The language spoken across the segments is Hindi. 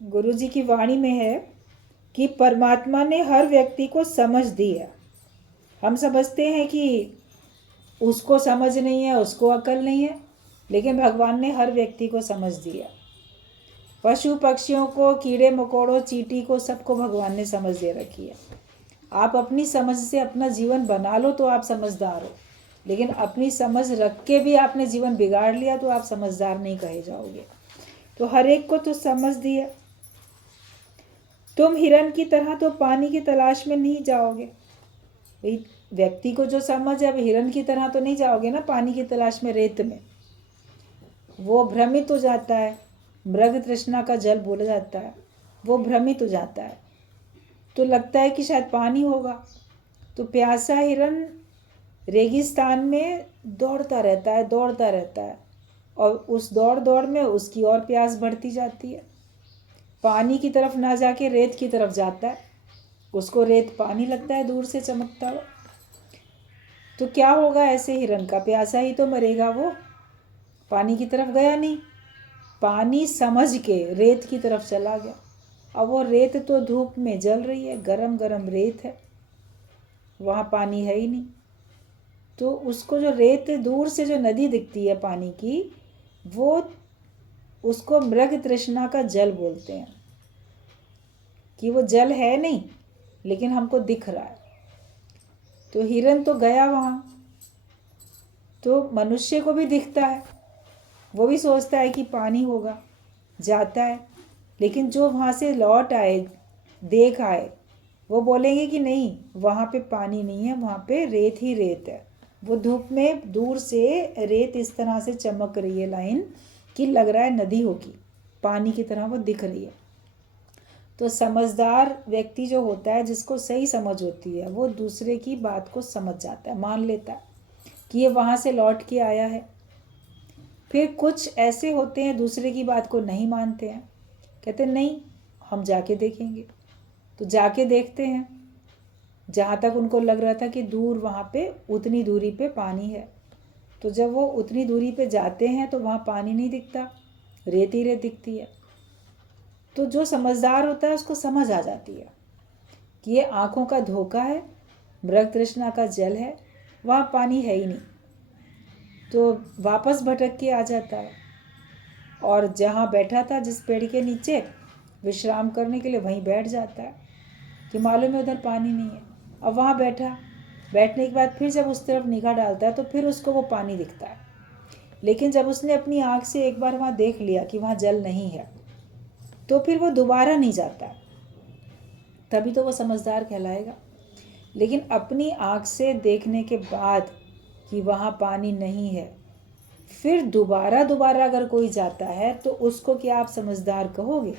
गुरु जी की वाणी में है कि परमात्मा ने हर व्यक्ति को समझ दी है। हम समझते हैं कि उसको समझ नहीं है, उसको अकल नहीं है, लेकिन भगवान ने हर व्यक्ति को समझ दिया। पशु पक्षियों को, कीड़े मकोड़ों, चींटी को, सबको भगवान ने समझ दे रखी है। आप अपनी समझ से अपना जीवन बना लो तो आप समझदार हो, लेकिन अपनी समझ रख के भी आपने जीवन बिगाड़ लिया तो आप समझदार नहीं कहे जाओगे। तो हर एक को तो समझ दिया। तुम हिरन की तरह तो पानी की तलाश में नहीं जाओगे। भाई, व्यक्ति को जो समझ है, अब हिरन की तरह तो नहीं जाओगे ना पानी की तलाश में, रेत में। वो भ्रमित हो जाता है, मृग तृष्णा का जल बोला जाता है, वो भ्रमित हो जाता है, तो लगता है कि शायद पानी होगा। तो प्यासा हिरन रेगिस्तान में दौड़ता रहता है, दौड़ता रहता है, और उस दौड़ दौड़ में उसकी और प्यास बढ़ती जाती है। पानी की तरफ ना जाके रेत की तरफ जाता है, उसको रेत पानी लगता है दूर से चमकता हुआ। तो क्या होगा ऐसे हिरन का? प्यासा ही तो मरेगा वो, पानी की तरफ गया नहीं, पानी समझ के रेत की तरफ चला गया। अब वो रेत तो धूप में जल रही है, गरम गरम रेत है, वहाँ पानी है ही नहीं। तो उसको जो रेत दूर से जो नदी दिखती है पानी की, वो उसको मृग तृष्णा का जल बोलते हैं, कि वो जल है नहीं लेकिन हमको दिख रहा है। तो हिरन तो गया वहाँ, तो मनुष्य को भी दिखता है, वो भी सोचता है कि पानी होगा, जाता है, लेकिन जो वहाँ से लौट आए, देख आए, वो बोलेंगे कि नहीं, वहाँ पे पानी नहीं है, वहाँ पे रेत ही रेत है। वो धूप में दूर से रेत इस तरह से चमक रही है लाइन, कि लग रहा है नदी होगी, पानी की तरह वो दिख रही है। तो समझदार व्यक्ति जो होता है, जिसको सही समझ होती है, वो दूसरे की बात को समझ जाता है, मान लेता है कि ये वहाँ से लौट के आया है। फिर कुछ ऐसे होते हैं दूसरे की बात को नहीं मानते हैं, कहते नहीं, हम जाके देखेंगे। तो जाके देखते हैं, जहाँ तक उनको लग रहा था कि दूर वहाँ पे उतनी दूरी पे पानी है। तो जब वो उतनी दूरी पे जाते हैं तो वहाँ पानी नहीं दिखता, रेत ही रेत दिखती है। तो जो समझदार होता है उसको समझ आ जाती है कि ये आँखों का धोखा है, मृग तृष्णा का जल है, वहाँ पानी है ही नहीं। तो वापस भटक के आ जाता है, और जहाँ बैठा था जिस पेड़ के नीचे विश्राम करने के लिए, वहीं बैठ जाता है कि मालूम है उधर पानी नहीं है। अब वहाँ बैठा, बैठने के बाद फिर जब उस तरफ निगाह डालता है तो फिर उसको वो पानी दिखता है। लेकिन जब उसने अपनी आँख से एक बार वहाँ देख लिया कि वहाँ जल नहीं है, तो फिर वो दोबारा नहीं जाता, तभी तो वो समझदार कहलाएगा। लेकिन अपनी आँख से देखने के बाद कि वहाँ पानी नहीं है, फिर दोबारा दोबारा अगर कोई जाता है तो उसको क्या आप समझदार कहोगे?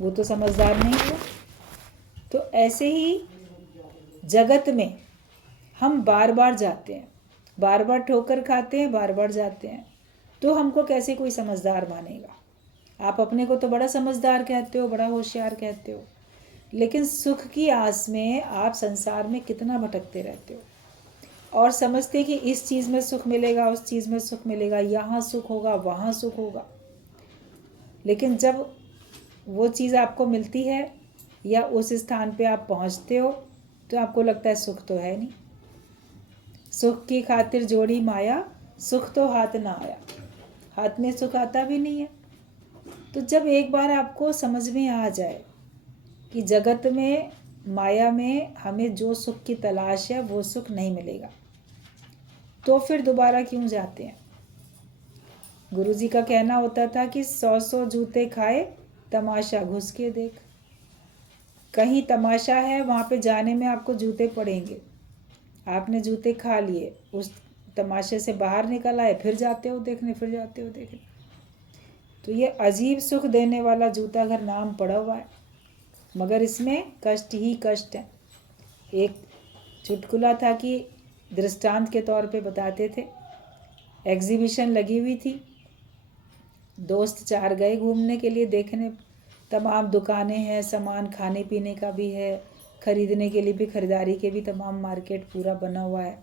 वो तो समझदार नहीं हुआ। तो ऐसे ही जगत में हम बार बार जाते हैं, बार बार ठोकर खाते हैं, बार बार जाते हैं, तो हमको कैसे कोई समझदार मानेगा? आप अपने को तो बड़ा समझदार कहते हो, बड़ा होशियार कहते हो, लेकिन सुख की आस में आप संसार में कितना भटकते रहते हो, और समझते कि इस चीज़ में सुख मिलेगा, उस चीज़ में सुख मिलेगा, यहाँ सुख होगा, वहाँ सुख होगा। लेकिन जब वो चीज़ आपको मिलती है या उस स्थान पे आप पहुँचते हो, तो आपको लगता है सुख तो है नहीं। सुख की खातिर जोड़ी माया, सुख तो हाथ ना आया। हाथ में सुख आता भी नहीं है। तो जब एक बार आपको समझ में आ जाए कि जगत में, माया में हमें जो सुख की तलाश है वो सुख नहीं मिलेगा, तो फिर दोबारा क्यों जाते हैं? गुरु जी का कहना होता था कि 100 जूते खाए, तमाशा घुस के देख। कहीं तमाशा है, वहाँ पे जाने में आपको जूते पड़ेंगे। आपने जूते खा लिए, उस तमाशे से बाहर निकल आए, फिर जाते हो देखने, फिर जाते हो देखने। तो ये अजीब सुख देने वाला जूता घर नाम पड़ा हुआ है, मगर इसमें कष्ट ही कष्ट है। एक चुटकुला था कि दृष्टांत के तौर पे बताते थे, एग्जीबिशन लगी हुई थी, दोस्त 4 गए घूमने के लिए, देखने, तमाम दुकानें हैं, सामान खाने पीने का भी है, खरीदने के लिए भी, खरीदारी के भी तमाम मार्केट पूरा बना हुआ है,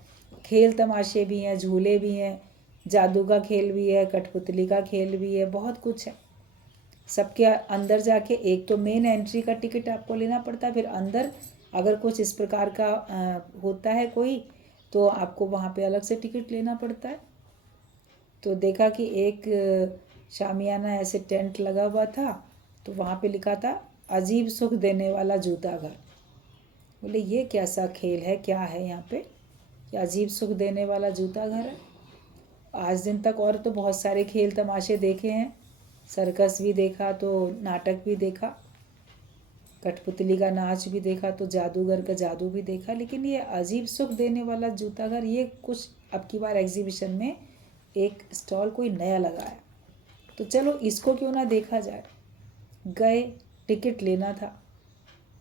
खेल तमाशे भी हैं, झूले भी हैं, जादू का खेल भी है, कठपुतली का खेल भी है, बहुत कुछ है। सबके अंदर जाके एक तो मेन एंट्री का टिकट आपको लेना पड़ता है, फिर अंदर अगर कुछ इस प्रकार का होता है कोई, तो आपको वहाँ पे अलग से टिकट लेना पड़ता है। तो देखा कि एक शामियाना ऐसे टेंट लगा हुआ था, तो वहाँ पे लिखा था अजीब सुख देने वाला जूता घर। बोले ये कैसा खेल है, क्या है यहाँ पे, क्या अजीब सुख देने वाला जूता घर है। आज दिन तक और तो बहुत सारे खेल तमाशे देखे हैं, सर्कस भी देखा, तो नाटक भी देखा, कठपुतली का नाच भी देखा, तो जादूगर का जादू भी देखा, लेकिन ये अजीब सुख देने वाला जूता घर, ये कुछ अब की बार एग्जीबिशन में एक स्टॉल कोई नया लगाया, तो चलो इसको क्यों ना देखा जाए। गए, टिकट लेना था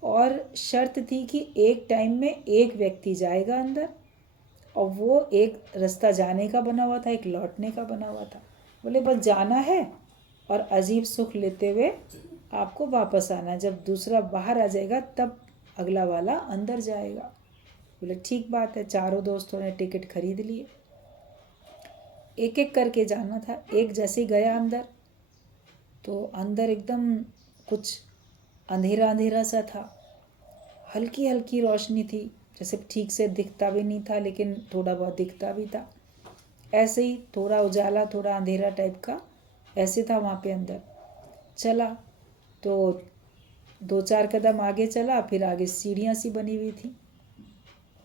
और शर्त थी कि एक टाइम में एक व्यक्ति जाएगा अंदर, और वो एक रास्ता जाने का बना हुआ था, एक लौटने का बना हुआ था। बोले बस जाना है और अजीब सुख लेते हुए आपको वापस आना है, जब दूसरा बाहर आ जाएगा तब अगला वाला अंदर जाएगा। बोले ठीक बात है। चारों दोस्तों ने टिकट खरीद लिए, एक एक करके जाना था। एक जैसे ही गया अंदर, तो अंदर एकदम कुछ अंधेरा अंधेरा सा था, हल्की हल्की रोशनी थी, जैसे ठीक से दिखता भी नहीं था लेकिन थोड़ा बहुत दिखता भी था, ऐसे ही थोड़ा उजाला थोड़ा अंधेरा टाइप का ऐसे था वहाँ पे अंदर। चला तो 2-4 कदम आगे चला, फिर आगे सीढ़ियाँ सी बनी हुई थी।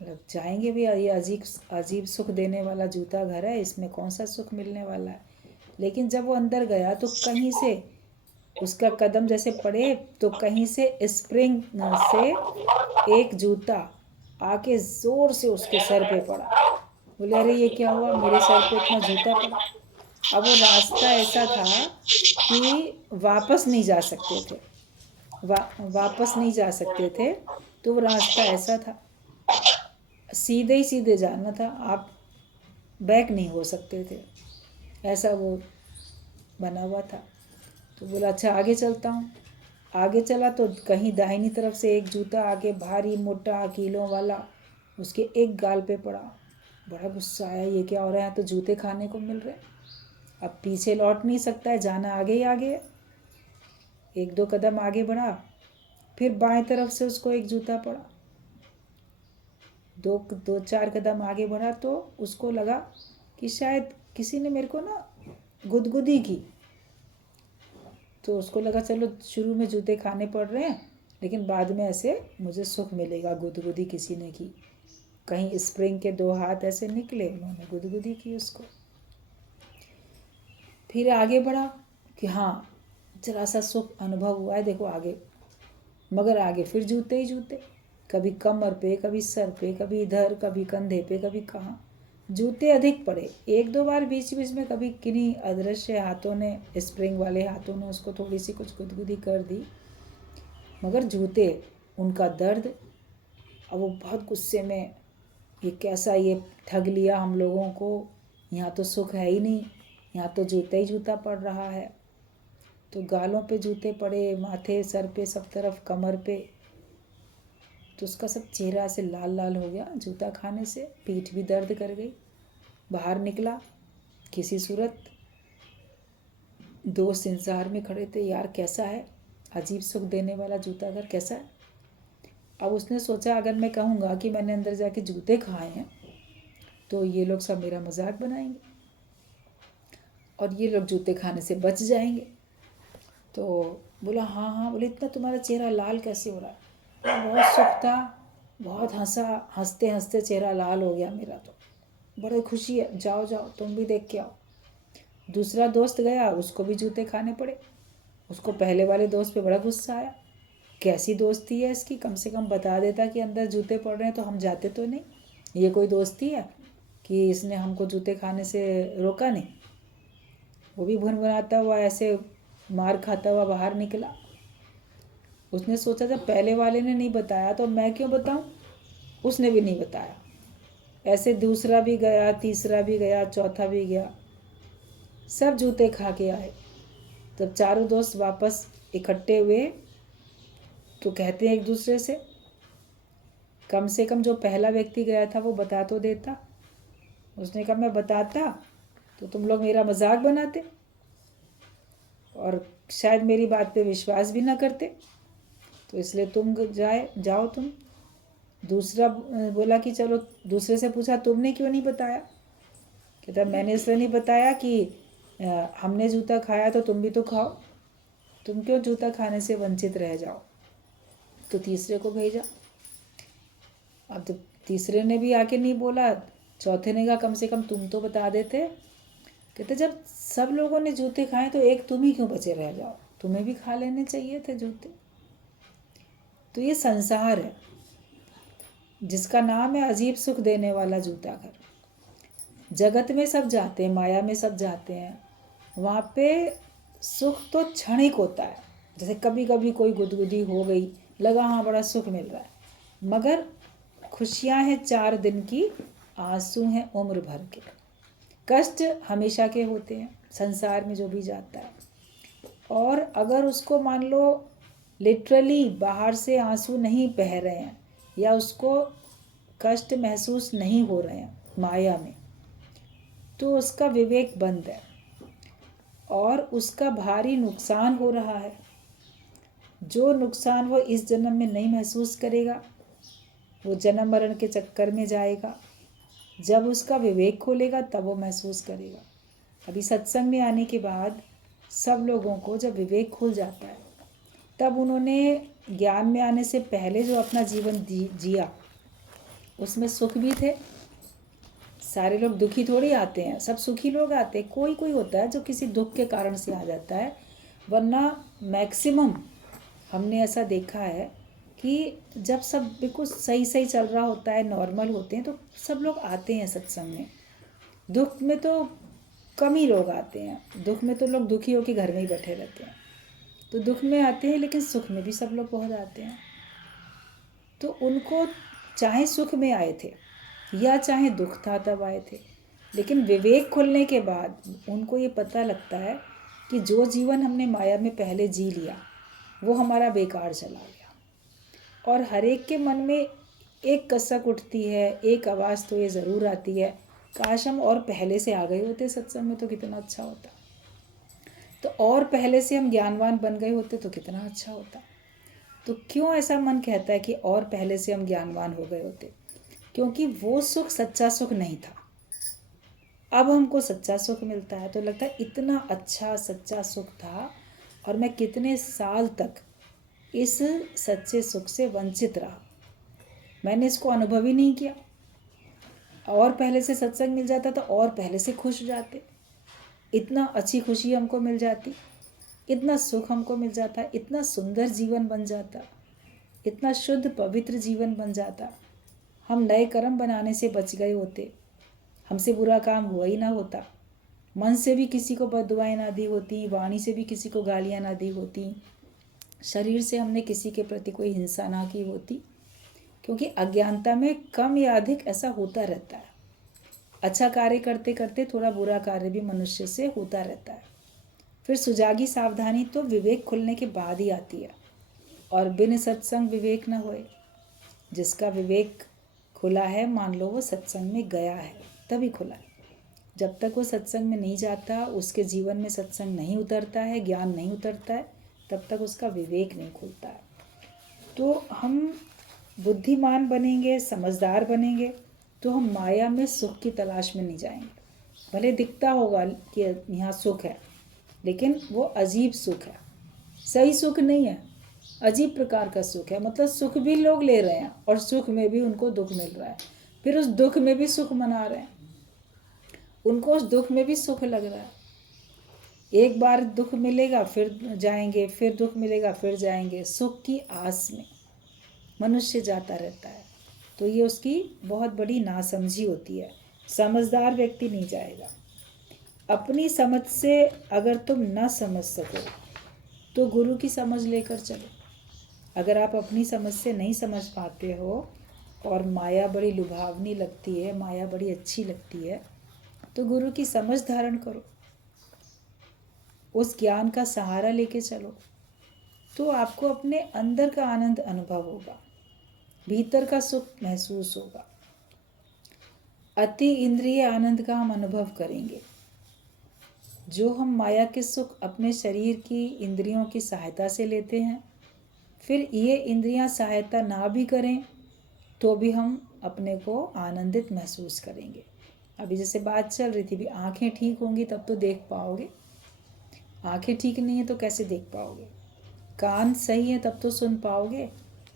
मतलब जाएंगे भी, ये अजीब अजीब सुख देने वाला जूता घर है, इसमें कौन सा सुख मिलने वाला है। लेकिन जब वो अंदर गया तो कहीं से उसका कदम जैसे पड़े, तो कहीं से स्प्रिंग से एक जूता आके ज़ोर से उसके सर पे पड़ा। बोले अरे ये क्या हुआ, मेरे सर पे इतना जूता पड़ा। अब वो रास्ता ऐसा था कि वापस नहीं जा सकते थे, वापस नहीं जा सकते थे, तो वो रास्ता ऐसा था, सीधे ही सीधे जाना था, आप बैक नहीं हो सकते थे, ऐसा वो बना हुआ था। तो बोला अच्छा आगे चलता हूँ। आगे चला तो कहीं दाहिनी तरफ से एक जूता आके भारी मोटा कीलों वाला उसके एक गाल पे पड़ा। बड़ा गुस्सा आया, ये क्या हो रहा है, तो जूते खाने को मिल रहे। अब पीछे लौट नहीं सकता है, जाना आगे ही आगे है। 1-2 कदम आगे बढ़ा, फिर बाएं तरफ से उसको एक जूता पड़ा। 2-4 कदम आगे बढ़ा तो उसको लगा कि शायद किसी ने मेरे को ना गुदगुदी की, तो उसको लगा चलो शुरू में जूते खाने पड़ रहे हैं, लेकिन बाद में ऐसे मुझे सुख मिलेगा, गुदगुदी किसी ने की। कहीं स्प्रिंग के 2 हाथ ऐसे निकले, उन्होंने गुदगुदी की उसको। फिर आगे बढ़ा कि हाँ जरा सा सुख अनुभव हुआ है, देखो आगे, मगर आगे फिर जूते ही जूते, कभी कमर पे, कभी सर पे, कभी इधर, कभी कंधे पे, कभी कहाँ, जूते अधिक पड़े। 1-2 बार बीच बीच में कभी किन्हीं अदृश्य हाथों ने, स्प्रिंग वाले हाथों ने उसको थोड़ी सी कुछ गुदगुदी कर दी, मगर जूते, उनका दर्द। अब वो बहुत गुस्से में, ये कैसा, ये ठग लिया हम लोगों को, यहाँ तो सुख है ही नहीं, यहाँ तो जूता ही जूता पड़ रहा है। तो गालों पे जूते पड़े, माथे, सर पे, सब तरफ, कमर पे, तो उसका सब चेहरा ऐसे लाल लाल हो गया जूता खाने से, पीठ भी दर्द कर गई। बाहर निकला, किसी सूरत दोस्त इंतज़ार में खड़े थे, यार कैसा है, अजीब सुख देने वाला जूता घर कैसा है। अब उसने सोचा अगर मैं कहूँगा कि मैंने अंदर जाके जूते खाए हैं तो ये लोग सब मेरा मजाक बनाएंगे और ये लोग जूते खाने से बच जाएंगे। तो बोला हाँ हाँ। बोले इतना तुम्हारा चेहरा लाल कैसे हो रहा है। बहुत सुख था, बहुत हंसा, हंसते हंसते चेहरा लाल हो गया मेरा, तो बड़ी खुशी है, जाओ जाओ तुम भी देख के आओ। दूसरा दोस्त गया, उसको भी जूते खाने पड़े। उसको पहले वाले दोस्त पे बड़ा गुस्सा आया, कैसी दोस्ती है इसकी, कम से कम बता देता कि अंदर जूते पड़ रहे हैं तो हम जाते तो नहीं। ये कोई दोस्ती है कि इसने हमको जूते खाने से रोका नहीं। वो भी भुनभुनाता हुआ ऐसे मार खाता हुआ बाहर निकला। उसने सोचा जब पहले वाले ने नहीं बताया तो मैं क्यों बताऊं, उसने भी नहीं बताया। ऐसे दूसरा भी गया, तीसरा भी गया, चौथा भी गया, सब जूते खा के आए। तब चारों दोस्त वापस इकट्ठे हुए तो कहते हैं एक दूसरे से कम जो पहला व्यक्ति गया था वो बता तो देता। उसने कहा मैं बताता तो तुम लोग मेरा मजाक बनाते और शायद मेरी बात पे विश्वास भी ना करते, तो इसलिए तुम जाओ तुम। दूसरा बोला कि चलो, दूसरे से पूछा तुमने क्यों नहीं बताया? कहता मैंने इसलिए नहीं बताया कि हमने जूता खाया तो तुम भी तो खाओ, तुम क्यों जूता खाने से वंचित रह जाओ। तो तीसरे को भेजा। अब जब तीसरे ने भी आके नहीं बोला, चौथे ने कहा कम से कम तुम तो बता देते। कहते जब सब लोगों ने जूते खाए तो एक तुम ही क्यों बचे रह जाओ, तुम्हें भी खा लेने चाहिए थे जूते। तो ये संसार है जिसका नाम है अजीब सुख देने वाला जूता घर। जगत में सब जाते हैं, माया में सब जाते हैं, वहाँ पे सुख तो क्षणिक होता है। जैसे कभी कभी कोई गुदगुदी हो गई, लगा हाँ बड़ा सुख मिल रहा है, मगर खुशियाँ हैं 4 दिन की, आंसू हैं उम्र भर के। कष्ट हमेशा के होते हैं संसार में जो भी जाता है। और अगर उसको मान लो लिटरली बाहर से आंसू नहीं बह रहे हैं या उसको कष्ट महसूस नहीं हो रहे हैं माया में, तो उसका विवेक बंद है और उसका भारी नुकसान हो रहा है। जो नुकसान वो इस जन्म में नहीं महसूस करेगा, वो जन्म मरण के चक्कर में जाएगा। जब उसका विवेक खोलेगा तब वो महसूस करेगा। अभी सत्संग में आने के बाद सब लोगों को जब विवेक खुल जाता है, तब उन्होंने ज्ञान में आने से पहले जो अपना जीवन जिया उसमें सुख भी थे। सारे लोग दुखी थोड़ी आते हैं, सब सुखी लोग आते हैं। कोई कोई होता है जो किसी दुख के कारण से आ जाता है, वरना मैक्सिमम हमने ऐसा देखा है कि जब सब बिल्कुल सही सही चल रहा होता है, नॉर्मल होते हैं, तो सब लोग आते हैं सत्संग में। दुख में तो कम ही लोग आते हैं, दुख में तो लोग दुखी होकर घर में ही बैठे रहते हैं। तो दुख में आते हैं, लेकिन सुख में भी सब लोग बहुत आते हैं। तो उनको चाहे सुख में आए थे या चाहे दुख था तब आए थे, लेकिन विवेक खुलने के बाद उनको ये पता लगता है कि जो जीवन हमने माया में पहले जी लिया वो हमारा बेकार चला गया। और हर एक के मन में एक कसक उठती है, एक आवाज़ तो ये ज़रूर आती है, काश हम और पहले से आ गए होते सत्संग में तो कितना अच्छा होता, तो और पहले से हम ज्ञानवान बन गए होते तो कितना अच्छा होता। तो क्यों ऐसा मन कहता है कि और पहले से हम ज्ञानवान हो गए होते? क्योंकि वो सुख सच्चा सुख नहीं था। अब हमको सच्चा सुख मिलता है तो लगता है इतना अच्छा सच्चा सुख था और मैं कितने साल तक इस सच्चे सुख से वंचित रहा, मैंने इसको अनुभव ही नहीं किया। और पहले से सत्संग मिल जाता तो और पहले से खुश जाते, इतना अच्छी खुशी हमको मिल जाती, इतना सुख हमको मिल जाता, इतना सुंदर जीवन बन जाता, इतना शुद्ध पवित्र जीवन बन जाता। हम नए कर्म बनाने से बच गए होते, हमसे बुरा काम हुआ ही ना होता, मन से भी किसी को बददुआएं ना दी होती, वाणी से भी किसी को गालियाँ ना दी होती, शरीर से हमने किसी के प्रति कोई हिंसा ना की होती। क्योंकि अज्ञानता में कम या अधिक ऐसा होता रहता है। अच्छा कार्य करते करते थोड़ा बुरा कार्य भी मनुष्य से होता रहता है। फिर सुजागी सावधानी तो विवेक खुलने के बाद ही आती है, और बिन सत्संग विवेक न होए। जिसका विवेक खुला है, मान लो वो सत्संग में गया है तभी खुला है। जब तक वो सत्संग में नहीं जाता, उसके जीवन में सत्संग नहीं उतरता है, ज्ञान नहीं उतरता है, तब तक उसका विवेक नहीं खुलता है। तो हम बुद्धिमान बनेंगे, समझदार बनेंगे, तो हम माया में सुख की तलाश में नहीं जाएंगे। भले दिखता होगा कि यहाँ सुख है, लेकिन वो अजीब सुख है, सही सुख नहीं है, अजीब प्रकार का सुख है। मतलब सुख भी लोग ले रहे हैं और सुख में भी उनको दुख मिल रहा है, फिर उस दुख में भी सुख मना रहे हैं, उनको उस दुख में भी सुख लग रहा है। एक बार दुख मिलेगा फिर जाएंगे, फिर दुख मिलेगा फिर जाएंगे, सुख की आस में मनुष्य जाता रहता है। तो ये उसकी बहुत बड़ी नासमझी होती है। समझदार व्यक्ति नहीं जाएगा। अपनी समझ से अगर तुम न समझ सको तो गुरु की समझ लेकर चलो। अगर आप अपनी समझ से नहीं समझ पाते हो और माया बड़ी लुभावनी लगती है, माया बड़ी अच्छी लगती है, तो गुरु की समझ धारण करो, उस ज्ञान का सहारा लेके चलो, तो आपको अपने अंदर का आनंद अनुभव होगा, भीतर का सुख महसूस होगा। अति इंद्रिय आनंद का हम अनुभव करेंगे। जो हम माया के सुख अपने शरीर की इंद्रियों की सहायता से लेते हैं, फिर ये इंद्रियां सहायता ना भी करें तो भी हम अपने को आनंदित महसूस करेंगे। अभी जैसे बात चल रही थी भी आंखें ठीक होंगी तब तो देख पाओगे, आंखें ठीक नहीं है तो कैसे देख पाओगे, कान सही है तब तो सुन पाओगे,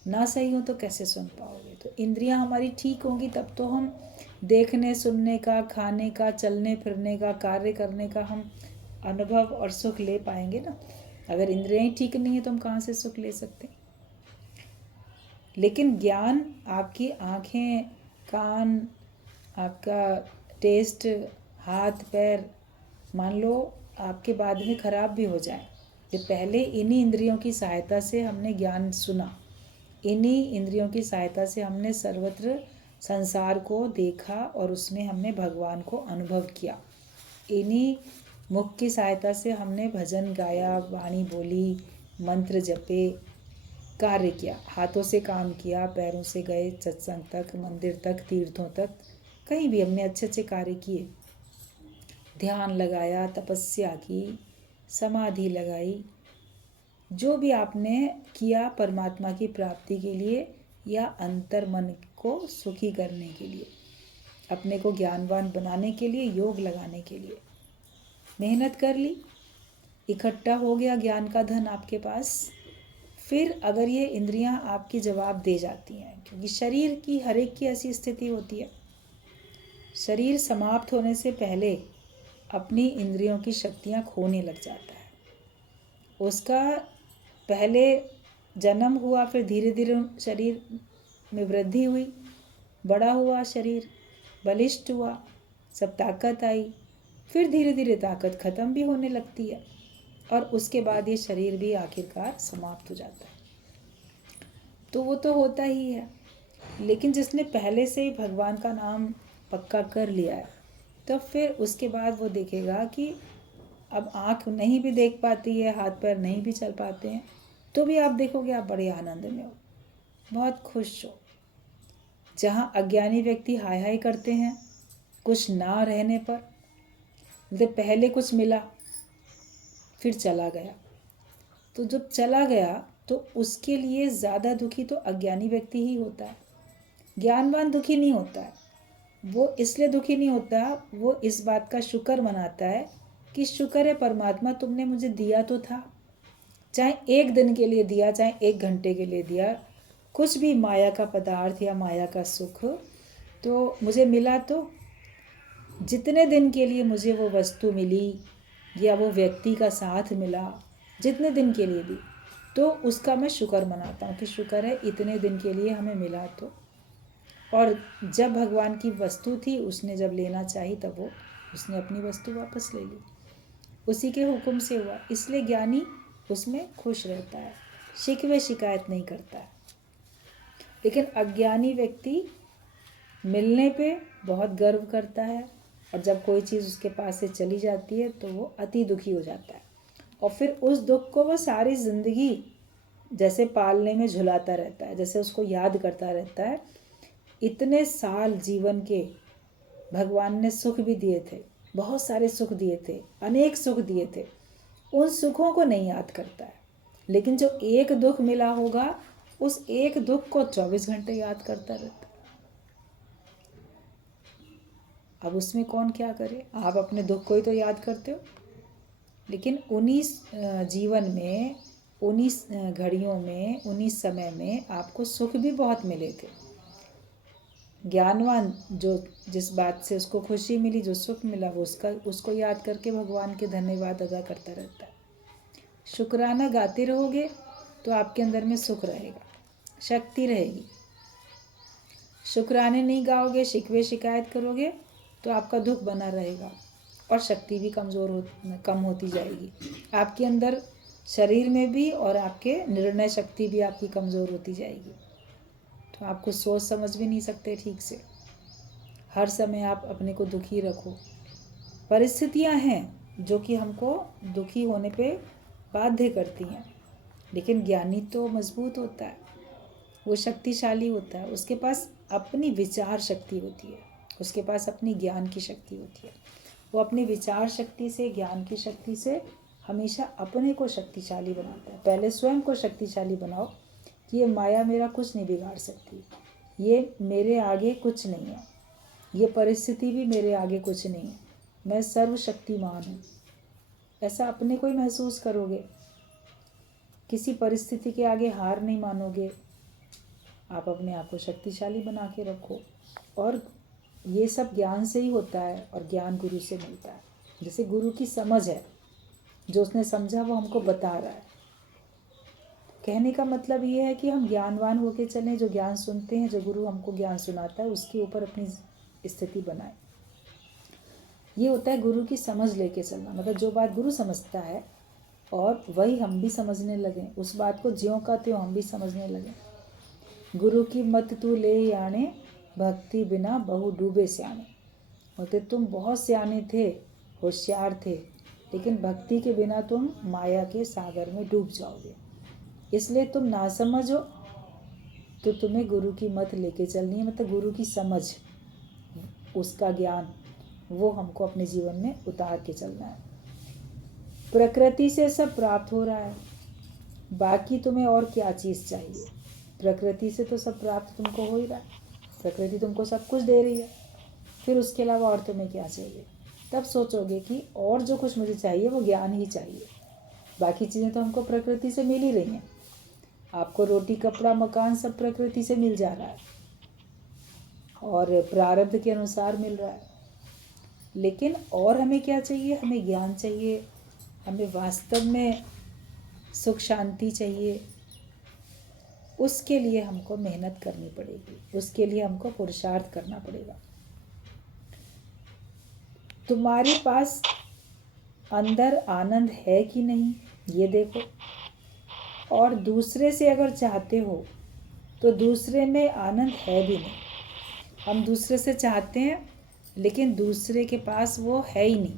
ना सही हो तो कैसे सुन पाओगे। तो इंद्रियां हमारी ठीक होंगी तब तो हम देखने सुनने का, खाने का, चलने फिरने का, कार्य करने का हम अनुभव और सुख ले पाएंगे ना। अगर इंद्रियां ही ठीक नहीं है तो हम कहाँ से सुख ले सकते। लेकिन ज्ञान, आपकी आँखें, कान, आपका टेस्ट, हाथ पैर मान लो आपके बाद में खराब भी हो जाए, तो पहले इन्हीं इंद्रियों की सहायता से हमने ज्ञान सुना, इन्हीं इंद्रियों की सहायता से हमने सर्वत्र संसार को देखा और उसमें हमने भगवान को अनुभव किया, इन्हीं मुख की सहायता से हमने भजन गाया, वाणी बोली, मंत्र जपे, कार्य किया, हाथों से काम किया, पैरों से गए सत्संग तक, मंदिर तक, तीर्थों तक, कहीं भी हमने अच्छे अच्छे कार्य किए, ध्यान लगाया, तपस्या की, समाधि लगाई, जो भी आपने किया परमात्मा की प्राप्ति के लिए या अंतर मन को सुखी करने के लिए, अपने को ज्ञानवान बनाने के लिए, योग लगाने के लिए मेहनत कर ली, इकट्ठा हो गया ज्ञान का धन आपके पास। फिर अगर ये इंद्रियां आपकी जवाब दे जाती हैं, क्योंकि शरीर की हर एक की ऐसी स्थिति होती है, शरीर समाप्त होने से पहले अपनी इंद्रियों की शक्तियां खोने लग जाता है। उसका पहले जन्म हुआ, फिर धीरे धीरे शरीर में वृद्धि हुई, बड़ा हुआ शरीर, बलिष्ठ हुआ, सब ताकत आई, फिर धीरे धीरे ताकत खत्म भी होने लगती है और उसके बाद ये शरीर भी आखिरकार समाप्त हो जाता है। तो वो तो होता ही है। लेकिन जिसने पहले से ही भगवान का नाम पक्का कर लिया है, तो फिर उसके बाद वो देखेगा कि अब आँख नहीं भी देख पाती है, हाथ पैर नहीं भी चल पाते हैं, तो भी आप देखोगे आप बड़े आनंद में हो, बहुत खुश हो। जहाँ अज्ञानी व्यक्ति हाय हाय करते हैं कुछ ना रहने पर, मतलब पहले कुछ मिला फिर चला गया, तो जब चला गया तो उसके लिए ज़्यादा दुखी तो अज्ञानी व्यक्ति ही होता है। ज्ञानवान दुखी नहीं होता है। वो इसलिए दुखी नहीं होता, वो इस बात का शुक्र मनाता है कि शुक्र है परमात्मा तुमने मुझे दिया तो था, चाहे एक दिन के लिए दिया, चाहे एक घंटे के लिए दिया, कुछ भी माया का पदार्थ या माया का सुख तो मुझे मिला, तो जितने दिन के लिए मुझे वो वस्तु मिली या वो व्यक्ति का साथ मिला, जितने दिन के लिए भी, तो उसका मैं शुक्र मनाता हूँ कि शुक्र है इतने दिन के लिए हमें मिला। तो और जब भगवान की वस्तु थी, उसने जब लेना चाही तब वो उसने अपनी वस्तु वापस ले ली, उसी के हुक्म से हुआ। इसलिए ज्ञानी उसमें खुश रहता है, शिकवे शिकायत नहीं करता है। लेकिन अज्ञानी व्यक्ति मिलने पे बहुत गर्व करता है और जब कोई चीज़ उसके पास से चली जाती है तो वो अति दुखी हो जाता है और फिर उस दुख को वो सारी ज़िंदगी जैसे पालने में झुलाता रहता है, जैसे उसको याद करता रहता है। इतने साल जीवन के भगवान ने सुख भी दिए थे, बहुत सारे सुख दिए थे, अनेक सुख दिए थे, उन सुखों को नहीं याद करता है। लेकिन जो एक दुख मिला होगा उस एक दुख को 24 घंटे याद करता रहता है। अब उसमें कौन क्या करे, आप अपने दुख को ही तो याद करते हो। लेकिन उन्हीं जीवन में, उन्हीं घड़ियों में, उन्हीं समय में आपको सुख भी बहुत मिले थे। ज्ञानवान जो जिस बात से उसको खुशी मिली, जो सुख मिला, वो उसको याद करके भगवान के धन्यवाद अदा करता रहता है। शुक्राना गाते रहोगे तो आपके अंदर में सुख रहेगा, शक्ति रहेगी। शुक्राने नहीं गाओगे, शिकवे शिकायत करोगे तो आपका दुख बना रहेगा और शक्ति भी कम होती जाएगी आपके अंदर, शरीर में भी, और आपके निर्णय शक्ति भी आपकी कमज़ोर होती जाएगी। तो आप कुछ सोच समझ भी नहीं सकते ठीक से, हर समय आप अपने को दुखी रखो। परिस्थितियां हैं जो कि हमको दुखी होने पे बाध्य करती हैं, लेकिन ज्ञानी तो मजबूत होता है, वो शक्तिशाली होता है, उसके पास अपनी विचार शक्ति होती है, उसके पास अपनी ज्ञान की शक्ति होती है, वो अपनी विचार शक्ति से, ज्ञान की शक्ति से हमेशा अपने को शक्तिशाली बनाता है। पहले स्वयं को शक्तिशाली बनाओ कि ये माया मेरा कुछ नहीं बिगाड़ सकती, ये मेरे आगे कुछ नहीं है, ये परिस्थिति भी मेरे आगे कुछ नहीं है, मैं सर्वशक्तिमान हूँ। ऐसा अपने को ही महसूस करोगे, किसी परिस्थिति के आगे हार नहीं मानोगे, आप अपने आप को शक्तिशाली बना के रखो। और ये सब ज्ञान से ही होता है, और ज्ञान गुरु से मिलता है। जैसे गुरु की समझ है, जो उसने समझा वो हमको बता रहा है। कहने का मतलब ये है कि हम ज्ञानवान होके चलें, जो ज्ञान सुनते हैं, जो गुरु हमको ज्ञान सुनाता है उसके ऊपर अपनी स्थिति बनाए। ये होता है गुरु की समझ लेके चलना। मतलब जो बात गुरु समझता है और वही हम भी समझने लगें, उस बात को ज्यों का त्यों हम भी समझने लगें। गुरु की मत तू ले याने, भक्ति बिना बहु डूबे स्याने। होते तुम बहुत सियाने थे, होशियार थे, लेकिन भक्ति के बिना तुम माया के सागर में डूब जाओगे। इसलिए तुम ना समझ हो तो तुम्हें गुरु की मत लेके चलनी है। मतलब गुरु की समझ, उसका ज्ञान, वो हमको अपने जीवन में उतार के चलना है। प्रकृति से सब प्राप्त हो रहा है, बाकी तुम्हें और क्या चीज़ चाहिए। प्रकृति से तो सब प्राप्त तुमको हो ही रहा है, प्रकृति तुमको सब कुछ दे रही है, फिर उसके अलावा और तुम्हें क्या चाहिए। तब सोचोगे कि और जो कुछ मुझे चाहिए वो ज्ञान ही चाहिए। बाकी चीज़ें तो हमको प्रकृति से मिल ही रही हैं। आपको रोटी, कपड़ा, मकान सब प्रकृति से मिल जा रहा है और प्रारब्ध के अनुसार मिल रहा है। लेकिन और हमें क्या चाहिए? हमें ज्ञान चाहिए, हमें वास्तव में सुख शांति चाहिए। उसके लिए हमको मेहनत करनी पड़ेगी, उसके लिए हमको पुरुषार्थ करना पड़ेगा। तुम्हारे पास अंदर आनंद है कि नहीं ये देखो। और दूसरे से अगर चाहते हो तो दूसरे में आनंद है भी नहीं। हम दूसरे से चाहते हैं लेकिन दूसरे के पास वो है ही नहीं।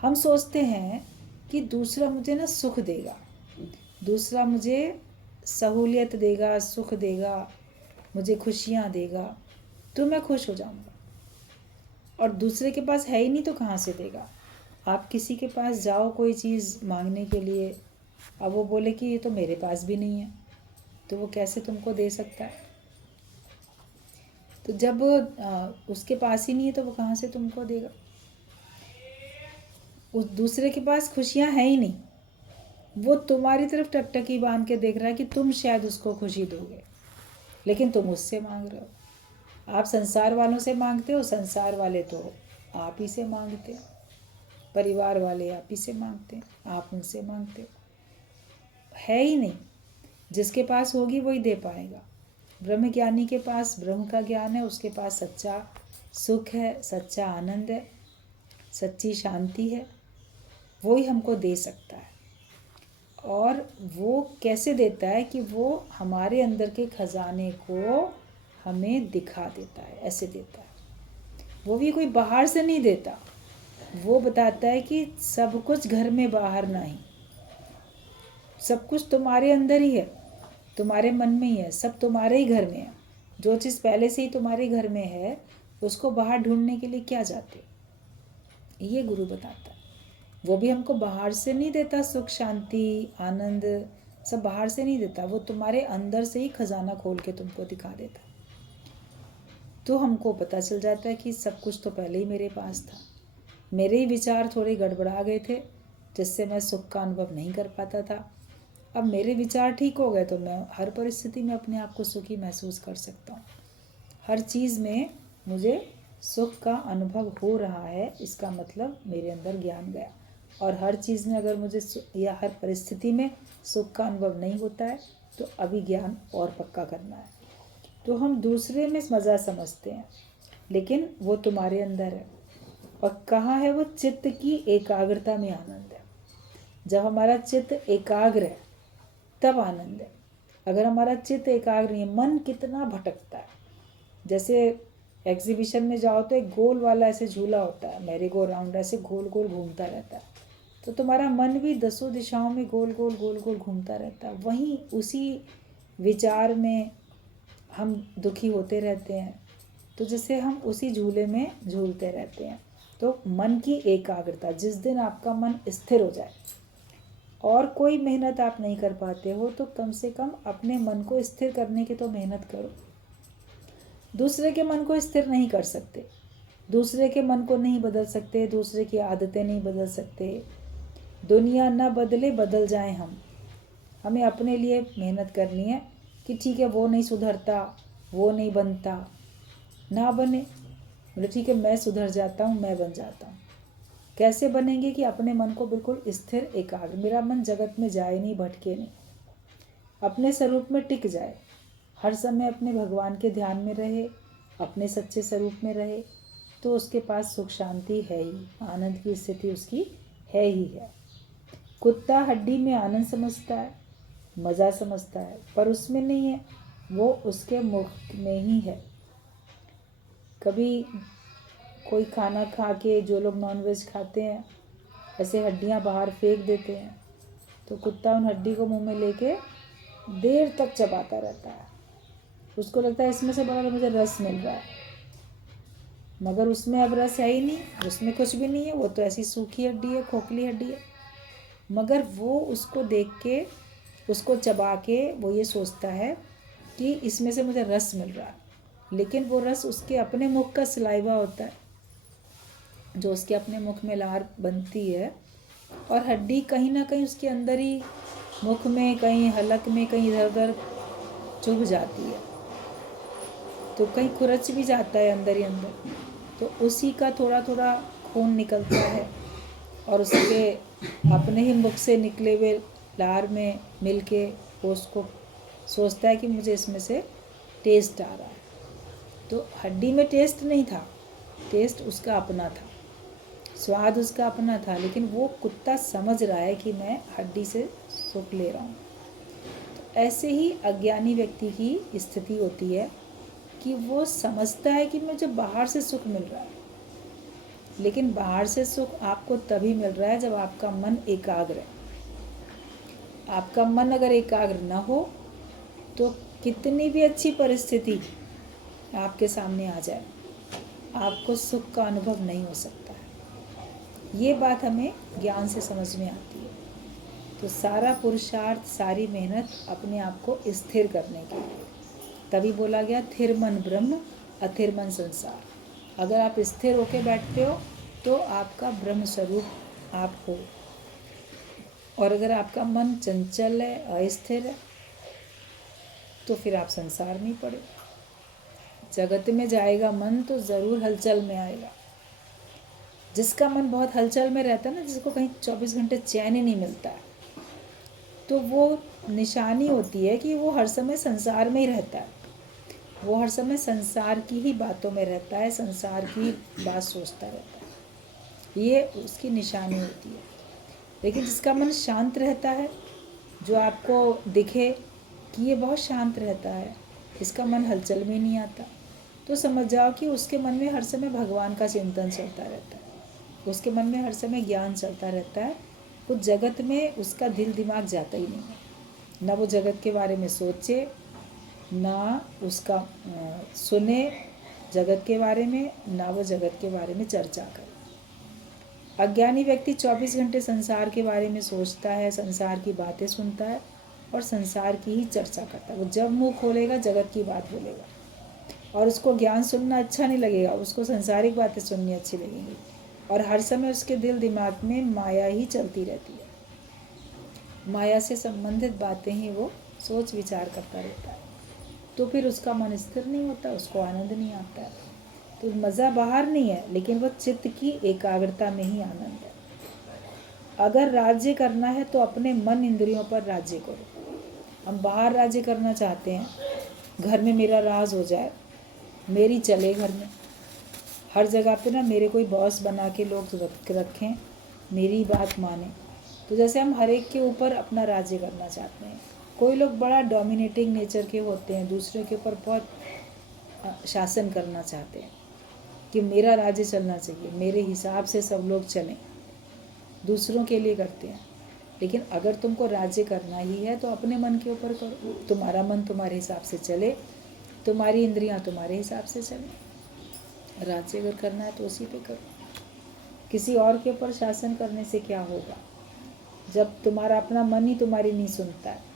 हम सोचते हैं कि दूसरा मुझे ना सुख देगा, दूसरा मुझे सहूलियत देगा, सुख देगा, मुझे खुशियाँ देगा तो मैं खुश हो जाऊँगा। और दूसरे के पास है ही नहीं तो कहाँ से देगा। आप किसी के पास जाओ कोई चीज़ मांगने के लिए, अब वो बोले कि ये तो मेरे पास भी नहीं है, तो वो कैसे तुमको दे सकता है। तो जब उसके पास ही नहीं है तो वो कहाँ से तुमको देगा। उस दूसरे के पास खुशियाँ हैं ही नहीं, वो तुम्हारी तरफ टकटकी बांध के देख रहा है कि तुम शायद उसको खुशी दोगे, लेकिन तुम उससे मांग रहे हो। आप संसार वालों से मांगते हो, संसार वाले तो आप ही से मांगते हैं, परिवार वाले आप ही से मांगते हैं, आप उनसे मांगते हो। है ही नहीं, जिसके पास होगी वही दे पाएगा। ब्रह्म ज्ञानी के पास ब्रह्म का ज्ञान है, उसके पास सच्चा सुख है, सच्चा आनंद है, सच्ची शांति है, वो ही हमको दे सकता है। और वो कैसे देता है कि वो हमारे अंदर के खजाने को हमें दिखा देता है, ऐसे देता है। वो भी कोई बाहर से नहीं देता, वो बताता है कि सब कुछ घर में बाहर नहीं, सब कुछ तुम्हारे अंदर ही है, तुम्हारे मन में ही है, सब तुम्हारे ही घर में है। जो चीज़ पहले से ही तुम्हारे घर में है उसको बाहर ढूंढने के लिए क्या जाते, ये गुरु बताता है। वो भी हमको बाहर से नहीं देता, सुख शांति आनंद सब बाहर से नहीं देता, वो तुम्हारे अंदर से ही खजाना खोल के तुमको दिखा देता है। तो हमको पता चल जाता है कि सब कुछ तो पहले ही मेरे पास था, मेरे ही विचार थोड़े गड़बड़ा गए थे जिससे मैं सुख का अनुभव नहीं कर पाता था। अब मेरे विचार ठीक हो गए तो मैं हर परिस्थिति में अपने आप को सुखी महसूस कर सकता हूँ। हर चीज़ में मुझे सुख का अनुभव हो रहा है, इसका मतलब मेरे अंदर ज्ञान गया। और हर चीज़ में अगर मुझे या हर परिस्थिति में सुख का अनुभव नहीं होता है तो अभी ज्ञान और पक्का करना है। तो हम दूसरे में मज़ा समझते हैं, लेकिन वो तुम्हारे अंदर है। और कहाँ है वो? चित्त की एकाग्रता में आनंद है। जब हमारा चित्त एकाग्र है तब आनंद है। अगर हमारा चित्त एकाग्र नहीं है, मन कितना भटकता है। जैसे एग्जीबिशन में जाओ तो एक गोल वाला ऐसे झूला होता है, मैरी गो राउंड, ऐसे गोल गोल घूमता रहता है, तो तुम्हारा मन भी 10 दिशाओं में गोल गोल घूमता रहता है। वहीं उसी विचार में हम दुखी होते रहते हैं। तो जैसे हम उसी झूले में झूलते रहते हैं, तो मन की एकाग्रता, जिस दिन आपका मन स्थिर हो जाए और कोई मेहनत आप नहीं कर पाते हो तो कम से कम अपने मन को स्थिर करने की तो मेहनत करो। दूसरे के मन को स्थिर नहीं कर सकते, दूसरे के मन को नहीं बदल सकते, दूसरे की आदतें नहीं बदल सकते। दुनिया ना बदले, बदल जाएं हम। हमें अपने लिए मेहनत करनी है कि ठीक है वो नहीं सुधरता, वो नहीं बनता, ना बने, बोले ठीक है मैं सुधर जाता हूँ, मैं बन जाता हूँ। कैसे बनेंगे कि अपने मन को बिल्कुल स्थिर एकाग्र, मेरा मन जगत में जाए नहीं, भटके नहीं, अपने स्वरूप में टिक जाए, हर समय अपने भगवान के ध्यान में रहे, अपने सच्चे स्वरूप में रहे, तो उसके पास सुख शांति है ही, आनंद की स्थिति उसकी है ही है। कुत्ता हड्डी में आनंद समझता है, मज़ा समझता है, पर उसमें नहीं है, वो उसके मुख में ही है। कभी कोई खाना खा के, जो लोग नॉनवेज खाते हैं, ऐसे हड्डियां बाहर फेंक देते हैं, तो कुत्ता उन हड्डी को मुंह में लेके देर तक चबाता रहता है। उसको लगता है इसमें से बड़ा मुझे रस मिल रहा है, मगर उसमें अब रस है ही नहीं, उसमें कुछ भी नहीं है, वो तो ऐसी सूखी हड्डी है, खोखली हड्डी है। मगर वो उसको देख के, उसको चबा के वो ये सोचता है कि इसमें से मुझे रस मिल रहा है, लेकिन वो रस उसके अपने मुख का सलाइवा होता है, जो उसके अपने मुख में लार बनती है, और हड्डी कहीं ना कहीं उसके अंदर ही, मुख में, कहीं हलक में, कहीं इधर उधर चुभ जाती है, तो कहीं खुरच भी जाता है अंदर ही अंदर, तो उसी का थोड़ा थोड़ा खून निकलता है और उसके अपने ही मुख से निकले हुए लार में मिल के वो उसको सोचता है कि मुझे इसमें से टेस्ट आ रहा है। तो हड्डी में टेस्ट नहीं था, टेस्ट उसका अपना था, स्वाद उसका अपना था, लेकिन वो कुत्ता समझ रहा है कि मैं हड्डी से सुख ले रहा हूँ। तो ऐसे ही अज्ञानी व्यक्ति की स्थिति होती है कि वो समझता है कि मुझे बाहर से सुख मिल रहा है, लेकिन बाहर से सुख आपको तभी मिल रहा है जब आपका मन एकाग्र है। आपका मन अगर एकाग्र न हो तो कितनी भी अच्छी परिस्थिति आपके सामने आ जाए, आपको सुख का अनुभव नहीं हो सकता है। ये बात हमें ज्ञान से समझ में आती है। तो सारा पुरुषार्थ, सारी मेहनत अपने आप को स्थिर करने के लिए, तभी बोला गया थिर मन ब्रह्म, अथिर मन संसार। अगर आप स्थिर होके बैठते हो तो आपका ब्रह्म स्वरूप आप हो, और अगर आपका मन चंचल है, अस्थिर है, तो फिर आप संसार में ही पड़े। जगत में जाएगा मन तो ज़रूर हलचल में आएगा। जिसका मन बहुत हलचल में रहता है ना, जिसको कहीं 24 घंटे चैन ही नहीं मिलता है, तो वो निशानी होती है कि वो हर समय संसार में ही रहता है, वो हर समय संसार की ही बातों में रहता है, संसार की बात सोचता रहता है, ये उसकी निशानी होती है। लेकिन जिसका मन शांत रहता है, जो आपको दिखे कि ये बहुत शांत रहता है, इसका मन हलचल में नहीं आता, तो समझ जाओ कि उसके मन में हर समय भगवान का चिंतन चलता रहता है, उसके मन में हर समय ज्ञान चलता रहता है। उस जगत में उसका दिल दिमाग जाता ही नहीं है, ना वो जगत के बारे में सोचे, ना उसका सुने जगत के बारे में, ना वो जगत के बारे में चर्चा करे। अज्ञानी व्यक्ति 24 घंटे संसार के बारे में सोचता है, संसार की बातें सुनता है और संसार की ही चर्चा करता है। वो जब मुंह खोलेगा जगत की बात बोलेगा, और उसको ज्ञान सुनना अच्छा नहीं लगेगा, उसको संसारिक बातें सुननी अच्छी लगेंगी, और हर समय उसके दिल दिमाग में माया ही चलती रहती है, माया से संबंधित बातें ही वो सोच विचार करता रहता है। तो फिर उसका मन स्थिर नहीं होता, उसको आनंद नहीं आता है। तो मज़ा बाहर नहीं है, लेकिन वो चित्त की एकाग्रता में ही आनंद है। अगर राज्य करना है तो अपने मन इंद्रियों पर राज्य करो। हम बाहर राज्य करना चाहते हैं, घर में मेरा राज हो जाए, मेरी चले घर में, हर जगह पे ना मेरे कोई बॉस बना के लोग रखें, मेरी बात माने। तो जैसे हम हर एक के ऊपर अपना राज्य करना चाहते हैं। कोई लोग बड़ा डोमिनेटिंग नेचर के होते हैं, दूसरे के ऊपर बहुत शासन करना चाहते हैं कि मेरा राज्य चलना चाहिए, मेरे हिसाब से सब लोग चलें, दूसरों के लिए करते हैं। लेकिन अगर तुमको राज्य करना ही है तो अपने मन के ऊपर करो, तुम्हारा मन तुम्हारे हिसाब से चले, तुम्हारी इंद्रियां तुम्हारे हिसाब से चले। राज्य अगर करना है तो उसी पे करो। किसी और के ऊपर शासन करने से क्या होगा जब तुम्हारा अपना मन ही तुम्हारी नहीं सुनता है।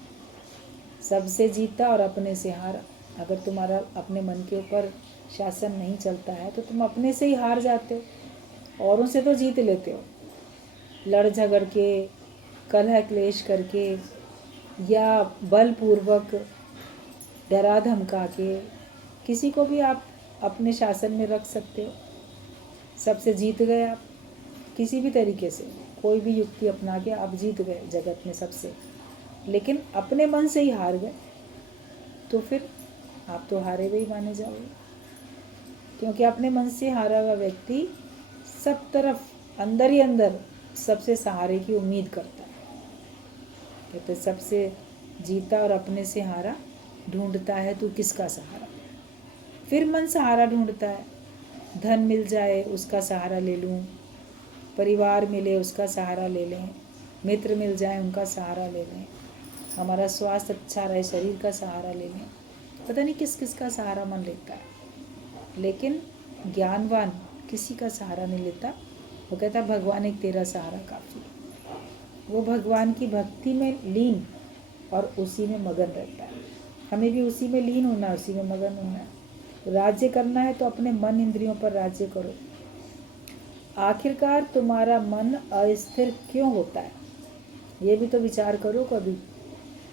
सबसे जीता और अपने से हारा। अगर तुम्हारा अपने मन के ऊपर शासन नहीं चलता है तो तुम अपने से ही हार जाते हो, औरों से तो जीत लेते हो, लड़ झगड़ के, कलह क्लेश करके, या बलपूर्वक डरा धमका के किसी को भी आप अपने शासन में रख सकते हो। सबसे जीत गए आप किसी भी तरीके से, कोई भी युक्ति अपना के आप जीत गए जगत में सबसे, लेकिन अपने मन से ही हार गए तो फिर आप तो हारे हुए ही माने जाओगे। क्योंकि अपने मन से हारा हुआ व्यक्ति सब तरफ अंदर ही अंदर सबसे सहारे की उम्मीद करता है। कहते सबसे जीता और अपने से हारा ढूंढता है तू किसका सहारा। फिर मन सहारा ढूंढता है, धन मिल जाए उसका सहारा ले लूँ, परिवार मिले उसका सहारा ले लें, मित्र मिल जाए उनका सहारा ले लें, हमारा स्वास्थ्य अच्छा रहे शरीर का सहारा ले लें। पता नहीं किस किस का सहारा मन लेता है, लेकिन ज्ञानवान किसी का सहारा नहीं लेता। वो कहता भगवान एक तेरा सहारा काफ़ी। वो भगवान की भक्ति में लीन और उसी में मगन रहता है। हमें भी उसी में लीन होना है, उसी में मगन होना है। राज्य करना है तो अपने मन इंद्रियों पर राज्य करो। आखिरकार तुम्हारा मन अस्थिर क्यों होता है, ये भी तो विचार करो कभी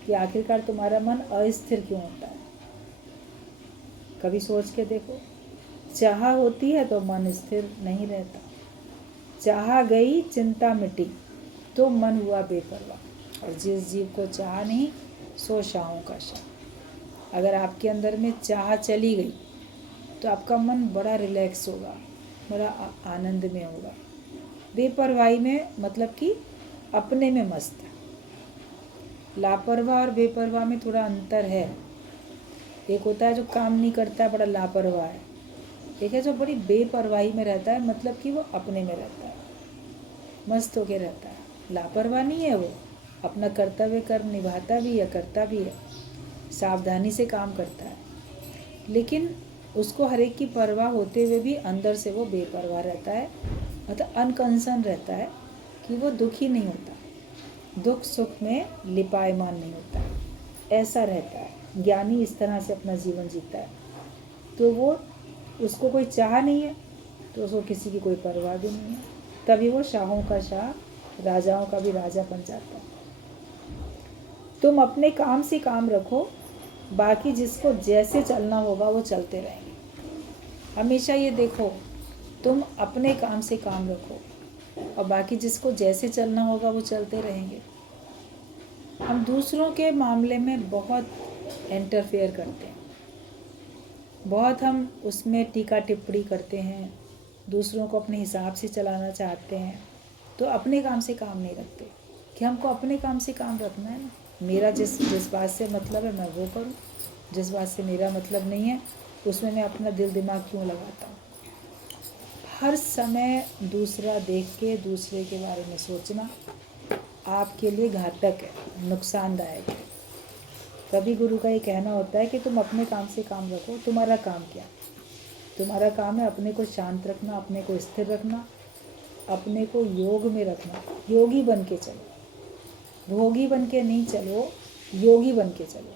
कि आखिरकार तुम्हारा मन अस्थिर क्यों होता है। कभी सोच के देखो। चाह होती है तो मन स्थिर नहीं रहता, चाह गई चिंता मिटी तो मन हुआ बेपरवाह। और जिस जीव को चाह नहीं सो शाहों का शाह। अगर आपके अंदर में चाह चली गई तो आपका मन बड़ा रिलैक्स होगा, बड़ा आनंद में होगा। बेपरवाही में मतलब कि अपने में मस्त है। लापरवाह और बेपरवाह में थोड़ा अंतर है। एक होता है जो काम नहीं करता है, बड़ा लापरवाह है। एक है जो बड़ी बेपरवाही में रहता है, मतलब कि वो अपने में रहता है, मस्त होके रहता है। लापरवाह नहीं है, वो अपना कर्तव्य कर निभाता भी है, करता भी है, सावधानी से काम करता है, लेकिन उसको हर एक की परवाह होते हुए भी अंदर से वो बेपरवाह रहता है, मतलब अनकंसर्न रहता है कि वो दुखी नहीं होता, दुख सुख में लिपायमान नहीं होता, ऐसा रहता है। ज्ञानी इस तरह से अपना जीवन जीता है। तो वो उसको कोई चाह नहीं है तो उसको किसी की कोई परवाह भी नहीं है, तभी वो शाहों का शाह, राजाओं का भी राजा बन जाता है। तुम अपने काम से काम रखो, बाकी जिसको जैसे चलना होगा वो चलते रहेंगे। हमेशा ये देखो, तुम अपने काम से काम रखो और बाकी जिसको जैसे चलना होगा वो चलते रहेंगे। हम दूसरों के मामले में बहुत इंटरफेयर करते हैं, बहुत हम उसमें टीका टिप्पणी करते हैं, दूसरों को अपने हिसाब से चलाना चाहते हैं, तो अपने काम से काम नहीं रखते कि हमको अपने काम से काम रखना है ना। मेरा जिस बात से मतलब है मैं वो करूँ, जिस बात से मेरा मतलब नहीं है उसमें मैं अपना दिल दिमाग क्यों लगाता हूँ। हर समय दूसरा देख के दूसरे के बारे में सोचना आपके लिए घातक है, नुकसानदायक है। कभी गुरु का ये कहना होता है कि तुम अपने काम से काम रखो। तुम्हारा काम क्या? तुम्हारा काम है अपने को शांत रखना, अपने को स्थिर रखना, अपने को योग में रखना। योगी बन के चलो, भोगी बन के नहीं चलो, योगी बन के चलो।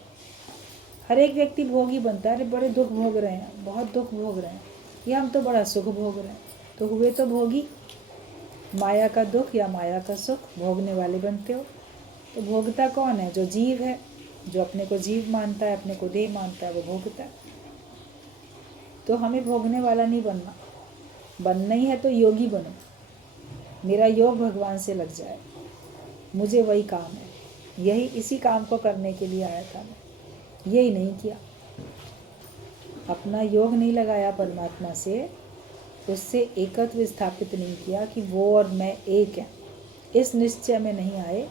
हर एक व्यक्ति भोगी बनता है, अरे बड़े दुख भोग रहे हैं, बहुत दुख भोग रहे हैं, या हम तो बड़ा सुख भोग रहे हैं, तो हुए तो भोगी। माया का दुख या माया का सुख भोगने वाले बनते हो। तो भोगता कौन है? जो जीव है, जो अपने को जीव मानता है, अपने को देह मानता है, वो भोगता है। तो हमें भोगने वाला नहीं बनना, बनना ही है तो योगी बनो। मेरा योग भगवान से लग जाए, मुझे वही काम है, यही इसी काम को करने के लिए आया था मैं, यही नहीं किया। अपना योग नहीं लगाया परमात्मा से, उससे एकत्व स्थापित नहीं किया कि वो और मैं एक हैं, इस निश्चय में नहीं आए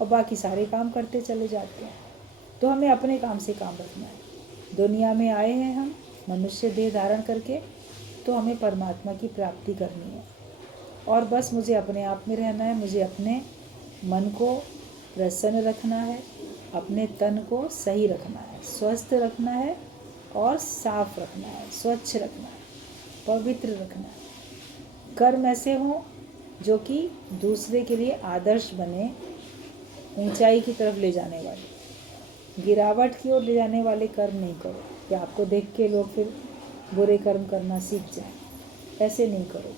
और बाकी सारे काम करते चले जाते हैं। तो हमें अपने काम से काम रखना है। दुनिया में आए हैं हम मनुष्य देह धारण करके, तो हमें परमात्मा की प्राप्ति करनी है। और बस मुझे अपने आप में रहना है, मुझे अपने मन को प्रसन्न रखना है, अपने तन को सही रखना है, स्वस्थ रखना है और साफ रखना है, स्वच्छ रखना है, पवित्र रखना है। कर्म ऐसे हों जो कि दूसरे के लिए आदर्श बने, ऊंचाई की तरफ ले जाने वाले। गिरावट की ओर ले जाने वाले कर्म नहीं करो कि आपको देख के लोग फिर बुरे कर्म करना सीख जाए, ऐसे नहीं करो।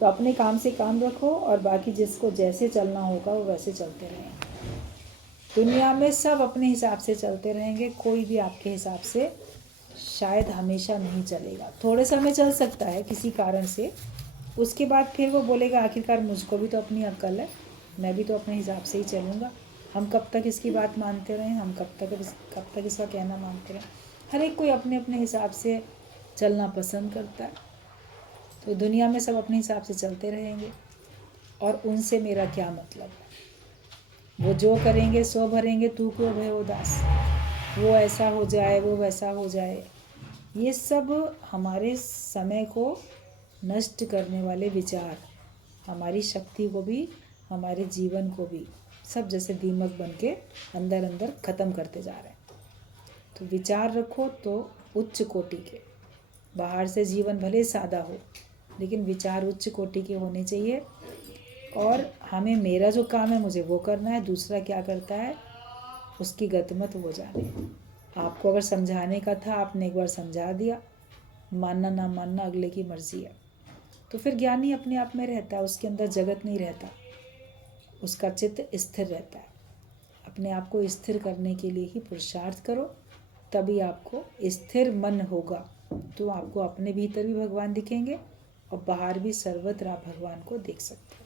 तो अपने काम से काम रखो और बाकी जिसको जैसे चलना होगा वो वैसे चलते रहें। दुनिया में सब अपने हिसाब से चलते रहेंगे, कोई भी आपके हिसाब से शायद हमेशा नहीं चलेगा। थोड़े समय चल सकता है किसी कारण से, उसके बाद फिर वो बोलेगा आखिरकार मुझको भी तो अपनी अक्ल है, मैं भी तो अपने हिसाब से ही चलूँगा। हम कब तक इसकी बात मानते रहें, हम कब तक इसका कहना मानते रहें। हर एक कोई अपने अपने हिसाब से चलना पसंद करता है। तो दुनिया में सब अपने हिसाब से चलते रहेंगे और उनसे मेरा क्या मतलब है। वो जो करेंगे सो भरेंगे, तू क्यों भय उदास। वो ऐसा हो जाए, वो वैसा हो जाए, ये सब हमारे समय को नष्ट करने वाले विचार हमारी शक्ति को भी, हमारे जीवन को भी सब जैसे दीमक बन के अंदर अंदर ख़त्म करते जा रहे हैं। तो विचार रखो तो उच्च कोटि के, बाहर से जीवन भले सादा हो लेकिन विचार उच्च कोटि के होने चाहिए। और हमें मेरा जो काम है मुझे वो करना है, दूसरा क्या करता है उसकी गतमत वो जाने। आपको अगर समझाने का था, आपने एक बार समझा दिया, मानना ना मानना अगले की मर्जी है। तो फिर ज्ञानी अपने आप में रहता है, उसके अंदर जगत नहीं रहता, उसका चित्त स्थिर रहता है। अपने आप को स्थिर करने के लिए ही पुरुषार्थ करो, तभी आपको स्थिर मन होगा तो आपको अपने भीतर भी भगवान दिखेंगे और बाहर भी सर्वत्र आप भगवान को देख सकते हो।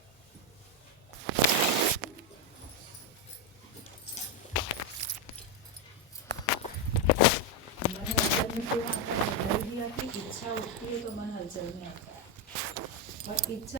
मैंने अंदर में दिया कि इच्छा उठती है तो मन हलचल में आता है और इच्छा